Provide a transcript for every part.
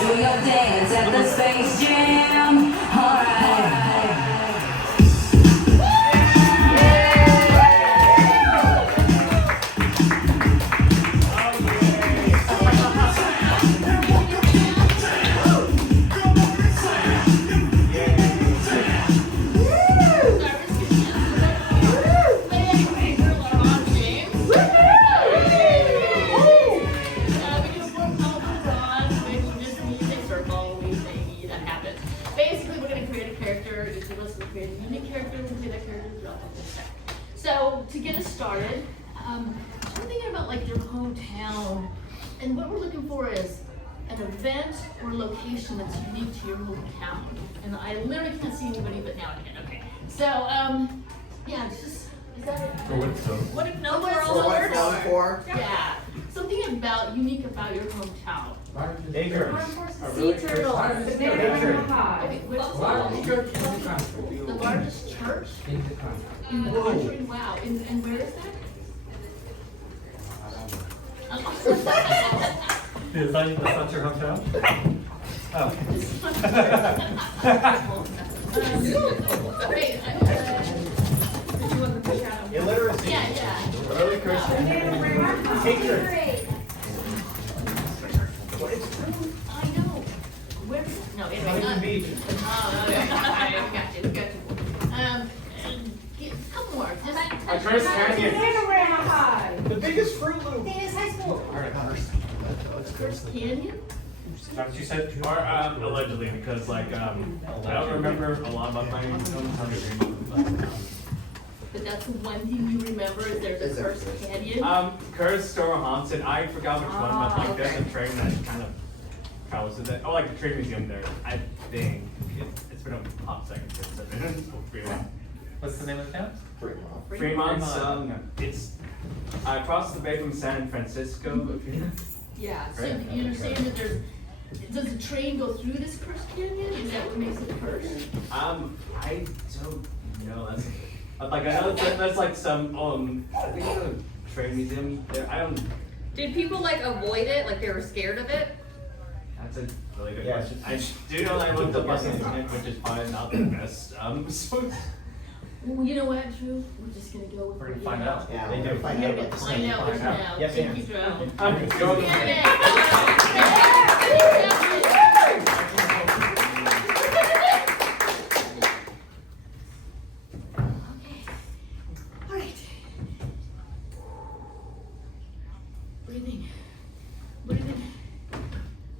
So you'll dance at the Space Jam. Alright. So to get us started, I'm thinking about like your hometown, and what we're looking for is an event or location that's unique to your hometown. And I literally can't see anybody but now again. Okay. So yeah, it's just is that it? For what so? What if no For what it's known for? Yeah. Something unique about your hometown. Acres. Sea turtle. Okay, the largest church in the country. Wow. And where is that? Is that that's not your hometown? Oh. Okay. Did you want to push out? Illiteracy. Yeah. Early Christian. Teacher. I know. Where? No, anyway. Huntington Beach. Oh, okay. Got you. A couple more. A Chris Canyon. The biggest Fruit Loop. First Canyon? That's what you said? Or allegedly, because like I don't remember a lot about my own. But that's the one thing you remember is there's a First Canyon? Curse Store Haunted. I forgot which one, but like there's a train that kind of travels to that. Oh, like the train museum there. I think it's been a hot second since I've been in Fremont. What's the name of the town? Fremont's it's across the bay from San Francisco. Yeah, so you understand that does the train go through this First Canyon? Is that what makes it first? I don't know. That's like I know that's like some I think it's a train museum there. I don't. Did people like avoid it? Like they were scared of it? That's a really good question. I do know that I looked up on the internet, which is probably not the best. So Well, you know what, Drew? We're just gonna go with We're gonna what find we out. Yeah, They we're do. gonna find out about the Find same. out right now. Yes, Thank ma'am. you, Drew. I'm going. All right. Breathing.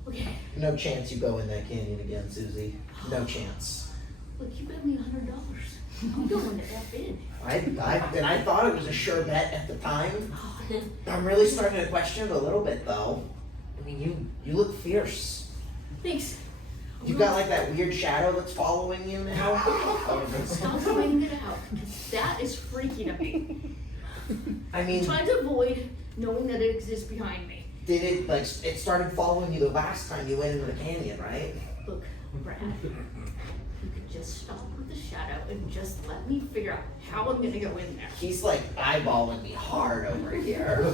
Okay. No chance you go in that canyon again, Susie. No chance. Look, you bet me $100. I'm going to F in. I thought it was a sure bet at the time. Oh, I'm really starting to question it a little bit though. I mean, you look fierce. thanks. You've got like that weird shadow that's following you now. Stop pointing it out, because that is freaking me. I I'm mean, trying to avoid knowing that it exists behind me. did it like it started following you the last time you went into the canyon, right? Look, Brad, you could just stop with the shadow and just let me figure out how I'm gonna go in there. He's like eyeballing me hard over here.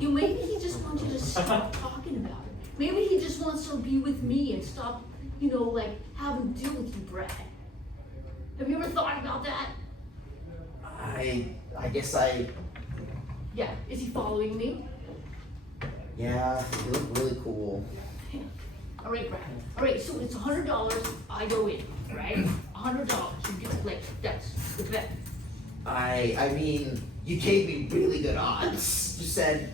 Maybe he just wants you to stop talking about it. Maybe he just wants to be with me and stop, like having to deal with you, Brad. Have you ever thought about that? I guess Yeah, is he following me? yeah, you look really cool. All right, Brad. All right, so it's $100. I go in, right? $100. You get like that's the bet. I mean, you gave me really good odds. You said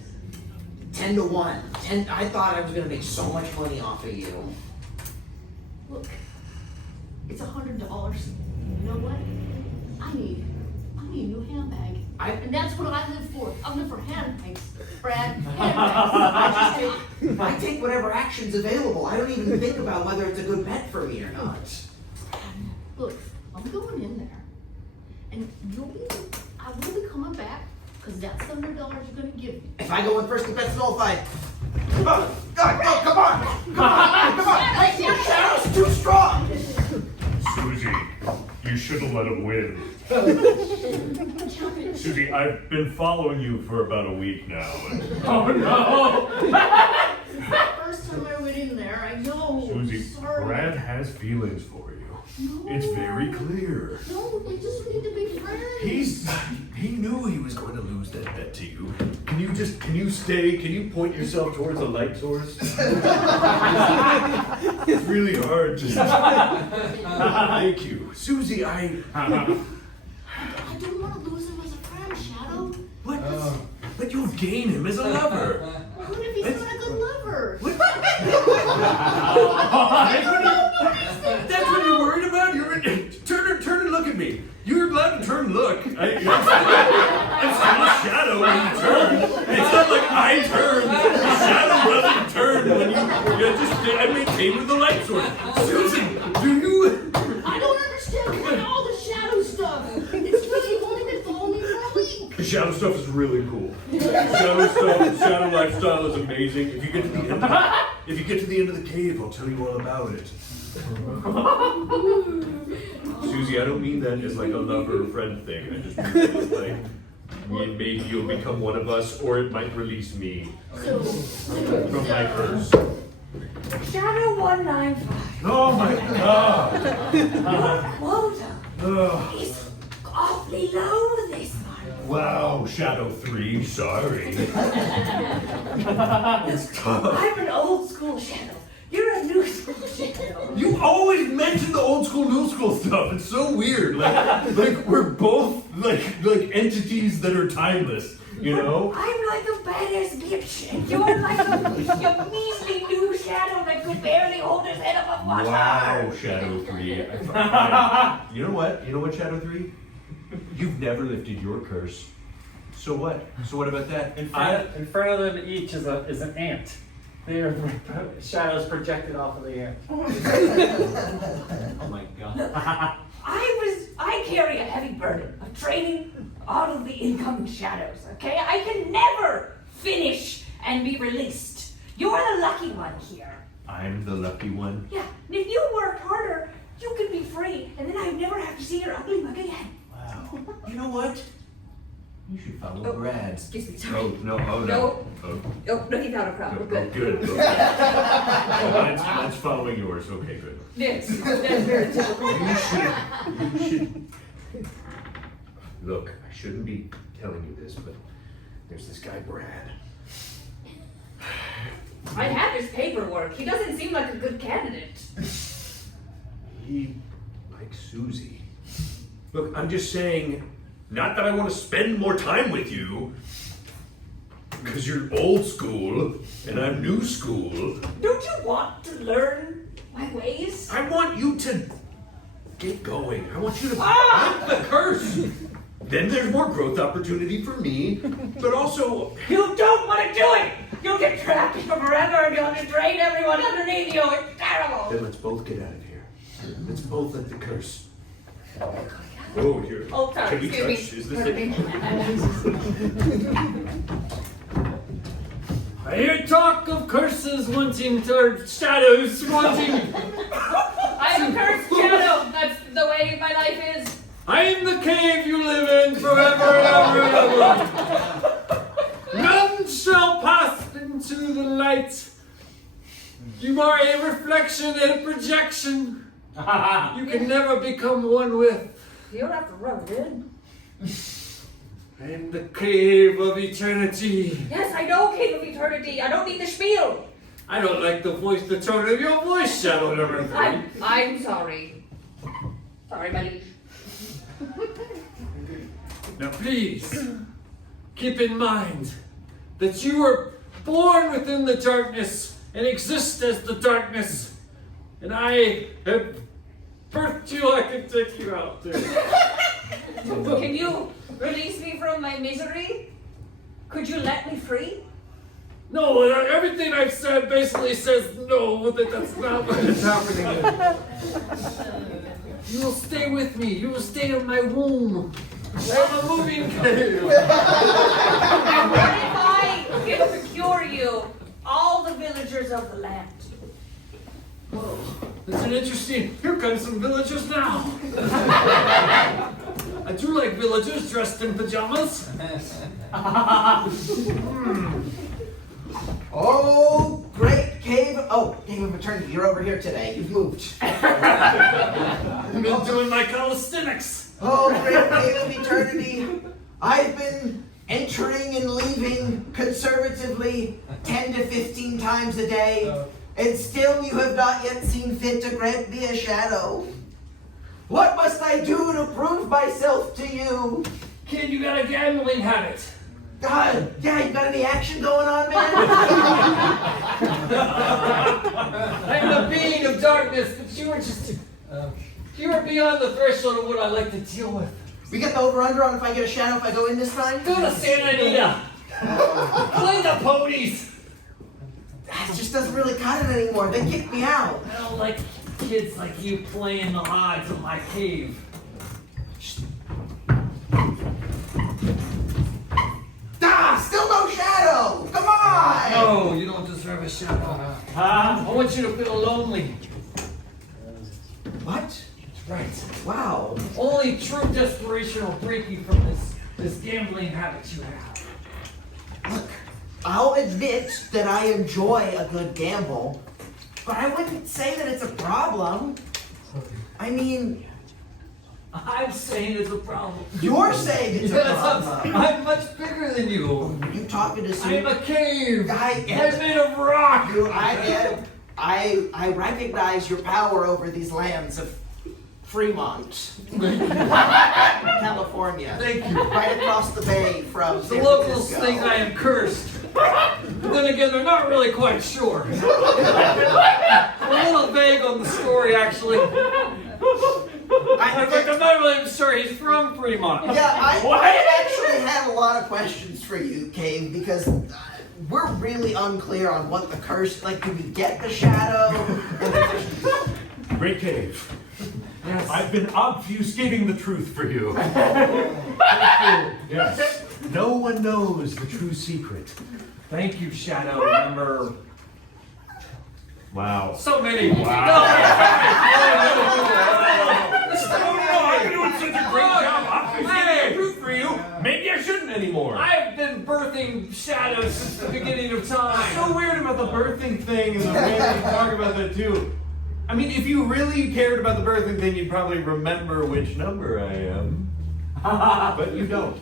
10 to 1. I thought I was gonna make so much money off of you. Look, it's $100. You know what? I need a new handbag. And that's what I live for. I live for handbags, Brad. Handbags. I take whatever action's available. I don't even think about whether it's a good bet for me or not. Look, I'm going in there, and I will be coming back, because that's the $100 you're gonna give me. If I go in first, the bet's nullified. Come on, come on! Your shadow's too strong! Susie, you should have let him win. Susie, I've been following you for about a week now. Oh no! First time I went in there. I know. Susie, Sorry. Brad has feelings for you. No. It's very clear. No, we just need to be friends. He knew he was going to lose that bet to you. Can you stay? Can you point yourself towards a light source? It's really hard to. Thank you. Susie, I don't want to lose him as a friend, Shadow. What? But you'll gain him as a lover. What if he's not a good lover? What? That's what you're worried about? Turn and look at me. You're allowed to turn and look. I'm still a shadow when you turn. It's not like I turn. The shadow doesn't turn when I maintain with the light source. Susan, do you? I don't understand all the shadow stuff. It's really only been following me for a week. The shadow stuff is really cool. Shadow lifestyle is amazing. If you get to the end of the cave, I'll tell you all about it. Susie, I don't mean that as like a lover or friend thing. I just mean it as like maybe you'll become one of us, or it might release me from my curse. Shadow 195. Oh my God! Your quota Oh. is awfully low this month. Wow, Shadow 3, sorry. It's tough. I'm an old school shadow. You're a new school shadow. You always mention the old school, new school stuff. It's so weird. Like we're both like entities that are timeless. You know? I'm like a badass bitch, and you're like a measly new shadow that could barely hold his head above water. Wow, Shadow 3. You know what? You know what, Shadow 3? You've never lifted your curse. So what? So what about that? In front of them each is an ant. They are shadows projected off of the ant. Oh my god. I carry a heavy burden of training all of the incoming shadows, okay? I can never finish and be released. You're the lucky one here. I'm the lucky one. Yeah, and if you work harder, you can be free, and then I'd never have to see your ugly mug again. Wow. You know what? You should follow Brad. Excuse me, sorry. Oh, no. No. Oh, Oh, no, he found a problem. We're oh, good. good. That's following yours. Okay, good. Yes, that's very typical. You should. Look, I shouldn't be telling you this, but there's this guy, Brad. I have his paperwork. He doesn't seem like a good candidate. He likes Susie. Look, I'm just saying, not that I want to spend more time with you, because you're old school and I'm new school. Don't you want to learn my ways? I want you to get going. I want you to break the curse. Then there's more growth opportunity for me, but also You don't want to do it! You'll get trapped here forever and you'll just drain everyone underneath you. It's terrible. then let's both get out of here. Let's both let the curse. Oh, here. Oh, sorry, Can we excuse me. touch? Is this Pardon me. I hear talk of curses wanting to, shadows wanting. I'm a cursed shadow. That's the way my life is. I am the cave you live in forever and ever and ever. None shall pass into the light. You are a reflection and a projection. You can never become one with. You don't have to rub it in. I am the cave of eternity. Yes, I know, Cave of Eternity. I don't need the spiel. I don't like the tone of your voice, Shadow number 3. I'm sorry. Sorry, my liege. Now please, keep in mind that you were born within the darkness and exist as the darkness. And I have birthed you, I can take you out there. Can you release me from my misery? Could you let me free? No, everything I've said basically says no, that that's not what is happening. You will stay with me. You will stay in my womb. I'm a moving cave. And what if I can procure you all the villagers of the land? Whoa, that's an interesting. Here comes some villagers now. I do like villagers dressed in pajamas. Oh, great Cave of Eternity, you're over here today. You've moved. I've been doing my calisthenics. Oh, great Cave of Eternity. I've been entering and leaving conservatively 10 to 15 times a day, and still you have not yet seen fit to grant me a shadow. What must I do to prove myself to you? Kid, you got a gambling habit. God, yeah, you got any action going on, man? I'm the being of darkness, but you were you were beyond the threshold of what I like to deal with. We got the over-under on if I get a shadow if I go in this time? Go to Santa Anita. Play the ponies. That just doesn't really cut it anymore. They kicked me out. I don't like kids like you playing the odds of my cave. Still no shadow! Come on! No, you don't deserve a shadow. I want you to feel lonely. What? That's right. Wow. Only true desperation will break you from this gambling habit you have. Look, I'll admit that I enjoy a good gamble, but I wouldn't say that it's a problem. I mean, I'm saying it's a problem. you're saying it's a Yes, problem. I'm much bigger than you. You talking to some... I'm a cave. I I'm made of rock. I recognize your power over these lands of Fremont, California. Thank you. Right across the bay from The San locals Francisco. think I am cursed. But then again, they're not really quite sure. I'm a little vague on the story, actually. In fact, I'm not really even sure he's from Fremont. Yeah, I actually had a lot of questions for you, Cave, because we're really unclear on what the curse, like, do we get the shadow? Great Cave. Yes. I've been obfuscating the truth for you. Yes. No one knows the true secret. Thank you, Shadow. Remember, Wow. so many. I'm doing such a great job obfuscating the truth for you. Maybe I shouldn't anymore. I've been birthing shadows since the beginning of time. so weird about the birthing thing and the way that you talk about that too. I mean, if you really cared about the birthing thing, you'd probably remember which number I am. But you don't.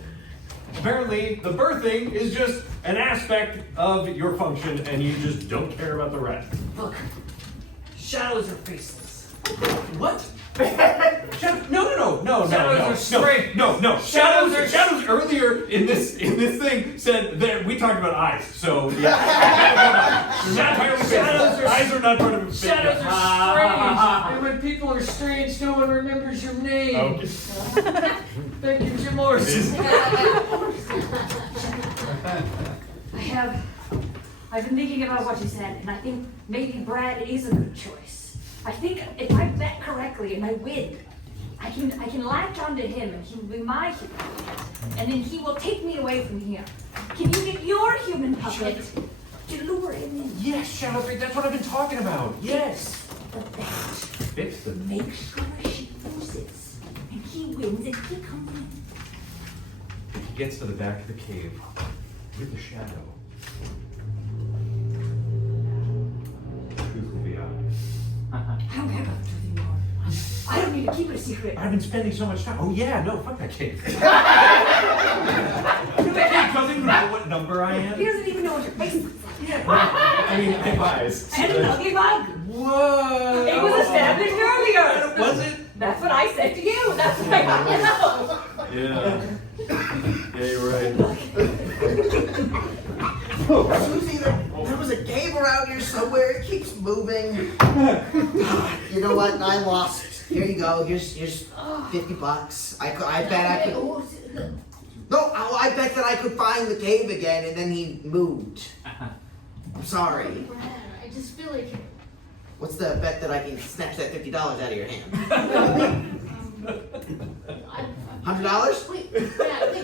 Apparently, the birthing is just an aspect of your function, and you just don't care about the rest. Look, shadows are faceless. What? No. Shadows are straight. No. Shadows are- Shadows earlier in this thing said that we talked about eyes. So yeah. Not entirely faceless. Shadows are- Eyes are not part of it. Shadows are strange. And when people are strange, no one remembers your name. Okay. Thank you, Jim Morrison. I've been thinking about what you said, and I think maybe Brad is a good choice. I think if I bet correctly and I win, I can latch onto him and he will be my human puppet, and then he will take me away from here. Can you get your human puppet to lure him in? Yes, Shadow Freak, that's what I've been talking about. Yes. The bet. Fix the Make sure she loses, and he wins and he comes in. He gets to the back of the cave with the shadow. The truth will be out. I don't care about the truth anymore. I don't need to keep it a secret. I've been spending so much time. Oh yeah, no, fuck that cave. That cave doesn't even know what number I am. He doesn't even know what your face looks like. Yeah, I mean, I have eyes. And an ugly mug. Whoa! It was established earlier. Was it? That's what I said to you. That's what I got to know. Yeah. Yeah, you're right. Susie, there was a cave around here somewhere. It keeps moving. You know what? I lost. Here you go. Here's $50. I bet I could. No, I bet that I could find the cave again, and then he moved. I'm sorry. Brad, I just feel like What's the bet that I can snatch that $50 out of your hand? $100? Wait, Brad,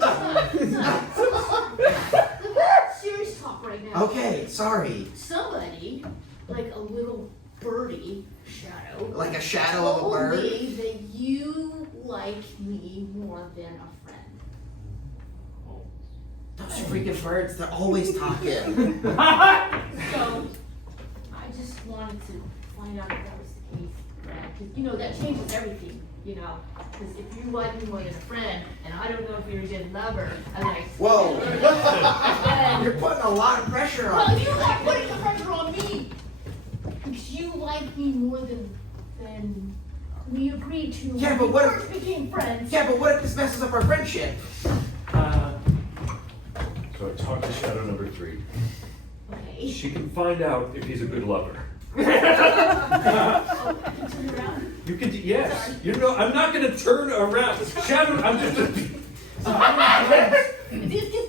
it's not serious talk right now. Okay, sorry. Somebody, like a little birdie shadow, Like a shadow of a told bird? me that you like me more than a friend. Those freaking birds, they're always talking. So, I just wanted to find out if that was the case, Brad, because you know that changes everything. You know, because if you like me more than a friend, and I don't know if you're a good lover, I'm like, Whoa. then, You're putting a lot of pressure well, on me. you're not putting the pressure on me, because you like me more than we agreed to. Yeah, when but we what if- first became friends. Yeah, but what if this messes up our friendship? So I talked to Shadow number 3. Okay. She can find out if he's a good lover. Oh, I can turn around. You can, yes. You know, I'm not gonna turn around. Shadow, I'm just. It's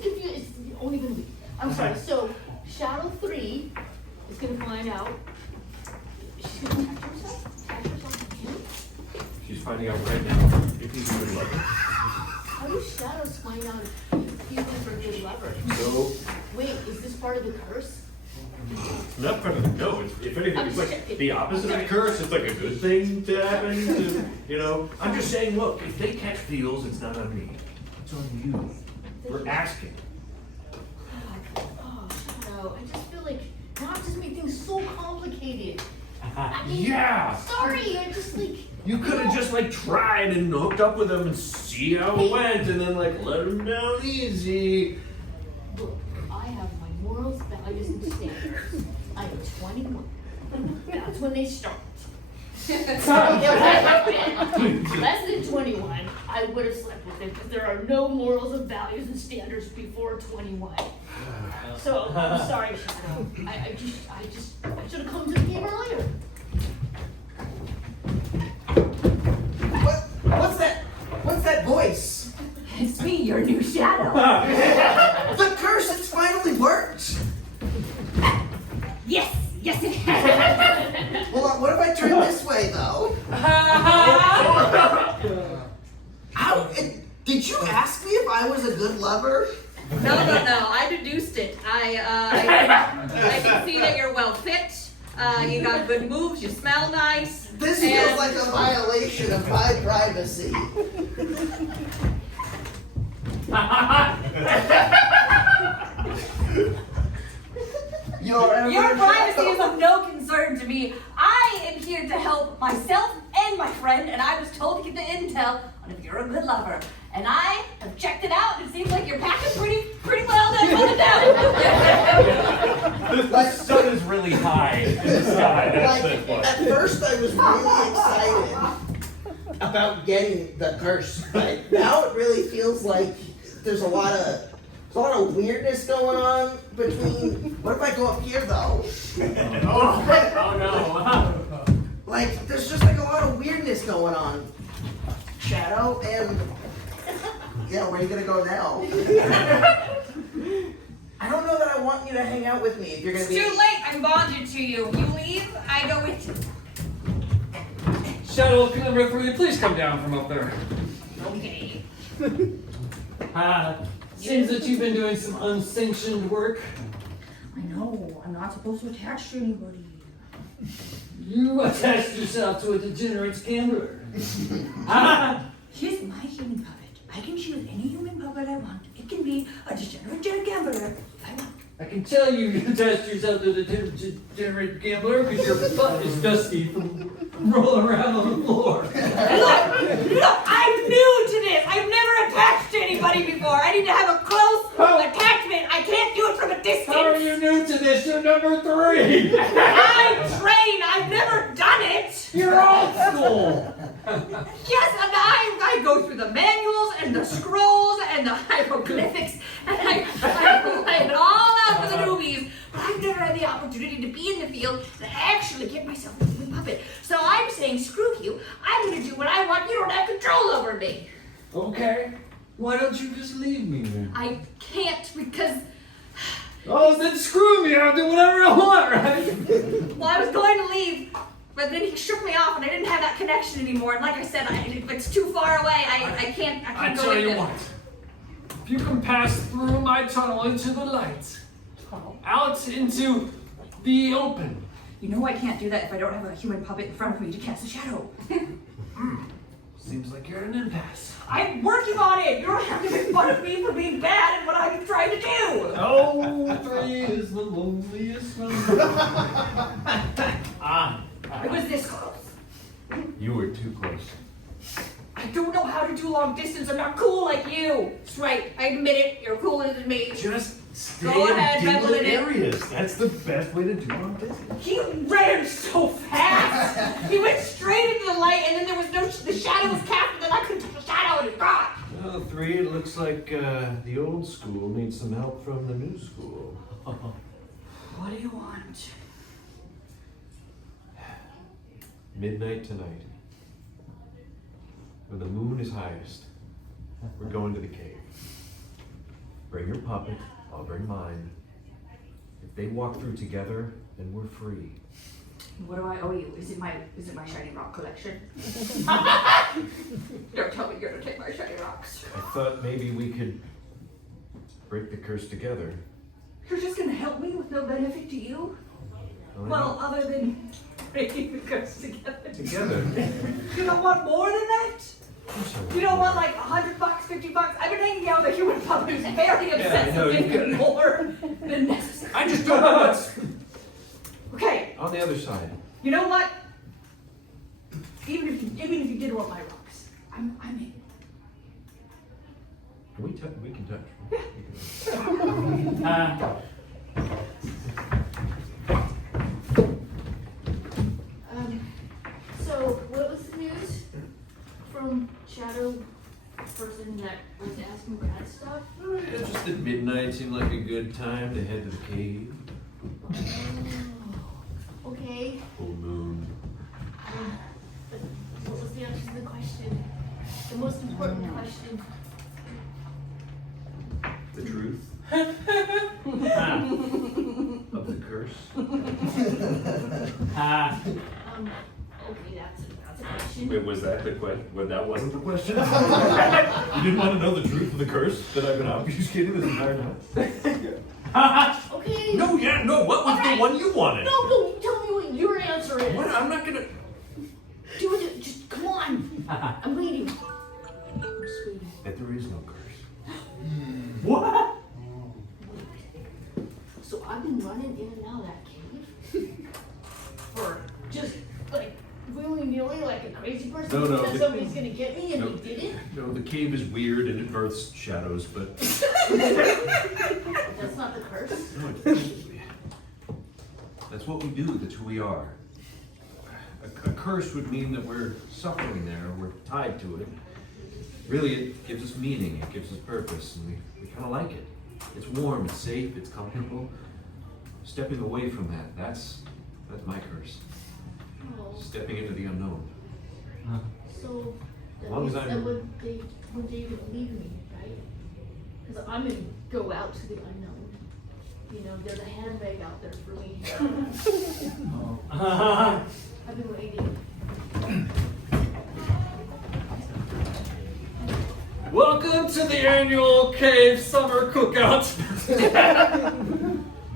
confusing. It's only gonna be. I'm sorry. So, Shadow 3 is gonna find out. She's gonna attach herself. Attach herself to him. She's finding out right now if he's a good lover. How do shadows find out if he's a good lover? So, Wait, is this part of the curse? not part of the no. If anything, I'm it's just like checking. the opposite of a curse. It's like a good thing to happen. To, you know, I'm just saying. Look, if they catch feels, it's not on me. It's on you. We're asking. Oh, Shadow, I just feel like now I've just made things so complicated. I mean, Yeah. sorry, I just like. You could have just like tried and hooked up with him and see how it went, and then like let him down easy. Look, I have my morals, values, and standards. I am 21. That's when they start. If I had been less than 21, I would have slept with him because there are no morals and values and standards before 21. So I'm sorry, Shadow. I should have come to the game earlier. What's that voice? It's me, your new shadow. The curse, it's finally worked. Yes, yes it has. Well, what if I turn this way, though? Did you ask me if I was a good lover? No. I deduced it. I can see that you're well fit. You got good moves. You smell nice. This feels like a violation of my privacy. Your privacy is of no concern to me. I am here to help myself and my friend, and I was told to get the intel on if you're a good lover. And I have checked it out, and it seems like you're packing pretty well to put it down. The sun is really high in the sky. That's Like, the at first I was really excited about getting the curse, but now it really feels like there's a lot of weirdness going on between. What if I go up here though? Oh no. Like, there's just like a lot of weirdness going on. Shadow and yeah, where are you gonna go now? I don't know that I want you to hang out with me if you're gonna It's be. too late. I'm bonded to you. You leave, I go with you. Shadow number 3, please come down from up there. Okay. Seems that you've been doing some unsanctioned work. I know, I'm not supposed to attach to anybody. You attached yourself to a degenerate gambler. She's my human puppet. I can choose any human puppet I want. It can be a degenerate gambler if I want. I can tell you attached yourself to the degenerate gambler because your butt is dusty from rolling around on the floor. Look, I'm new to this. I've never attached to anybody before. I need to have a close attachment. I can't do it from a distance. How are you new to this? You're number 3. I'm trained. I've never done it. You're old school. Yes, and I go through the manuals and the scrolls and the hieroglyphics, and I lay it all out for the newbies. But I've never had the opportunity to be in the field and actually get myself a human puppet. So I'm saying, screw you. I'm going to do what I want. You don't have control over me. Okay. Why don't you just leave me then? I can't because, Oh, then screw me. I'll do whatever I want, right? well, I was going to leave, but then he shook me off, and I didn't have that connection anymore. And like I said, if it's too far away, I can't I go tell with you it. what. If you can pass through my tunnel into the light, out into the open. You know I can't do that if I don't have a human puppet in front of me to cast a shadow. Seems like you're at an impasse. I'm working on it. You don't have to make fun of me for being bad at what I'm trying to do. Oh, 3 is the loneliest number. I was this close. You were too close. I don't know how to do long distance. I'm not cool like you. That's right. I admit it. You're cooler than me. Just stay Go in ahead, dimlit revel in it. areas. That's the best way to do long distance. He ran so fast. He went straight into the light, and then there was the shadow was cast, and then I couldn't touch the shadow, and it gone. Well, 3, it looks like the old school needs some help from the new school. What do you want? Midnight tonight. When the moon is highest, we're going to the cave. Bring your puppet, I'll bring mine. If they walk through together, then we're free. What do I owe you? Is it my shiny rock collection? Don't tell me you're gonna take my shiny rocks. I thought maybe we could break the curse together. You're just gonna help me with no benefit to you? Well, other than breaking the curse together. Together? You don't want more than that? You don't want like $100, $50? I've been hanging out with a human puppet who's very obsessed no, with you giving more than necessary. I just don't know what's Okay, on the other side. you know what? Even if you did want my rocks, I'm in. We can touch. So what was the news from Shadow person that was asking Brad stuff? Just at midnight seemed like a good time to head to the cave. Oh, okay. Full moon. But what was the answer to the question? The most important question. The truth of the curse. Okay, that's a question. Wait, was that the question? Well, that wasn't the question? You didn't want to know the truth of the curse that I've been obfuscating this entire time? Okay. No, what was the one you wanted? No, you tell me what your answer is. What? I'm not gonna. Do it, just come on. I'm waiting. I'm just waiting. That there is no curse. What? So I've been running in and out of that cave for just like willy-nilly like a crazy person No, because the- somebody's gonna get me and No. they didn't? No, the cave is weird and it births shadows, but That's not the curse. no, that's what we do. That's who we are. A curse would mean that we're suffering there, we're tied to it. Really, it gives us meaning, it gives us purpose, and we kind of like it. It's warm, it's safe, it's comfortable. Stepping away from that's my curse. Oh, Stepping into the unknown. so As that long as means I'm- that when they would leave me, right? Because I'm gonna go out to the unknown. You know, there's a handbag out there for me. I've been waiting. Welcome to the annual cave summer cookout.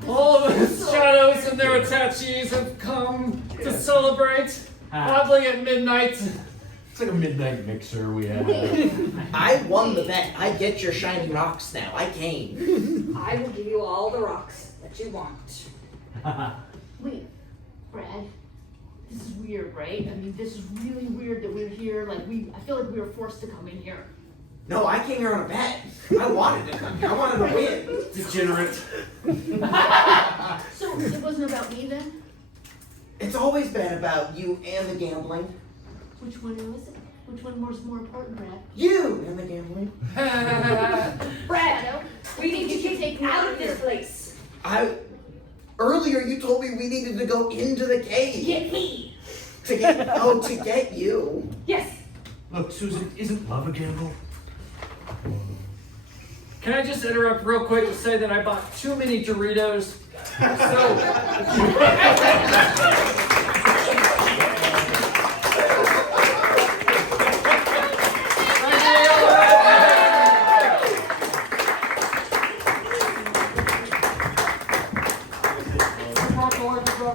All the shadows and their attaches have come to celebrate. Oddly at midnight. It's like a midnight mixer we had. I won the bet. I get your shiny rocks now. I came. I will give you all the rocks that you want. Wait, Brad, this is weird, right? I mean, this is really weird that we're here. Like, I feel like we were forced to come in here. No, I came here on a bet. I wanted to come here. I wanted to win. Degenerate. So it wasn't about me then? It's always been about you and the gambling. Which one was it? Which one was more important, Brad? You and the gambling. Brad, we need to Take get me out out of this place. Earlier you told me we needed to go into the cave. Get me. To get you. Yes. Look, Susan, isn't love a gamble? Can I just interrupt real quick to say that I bought too many Doritos? So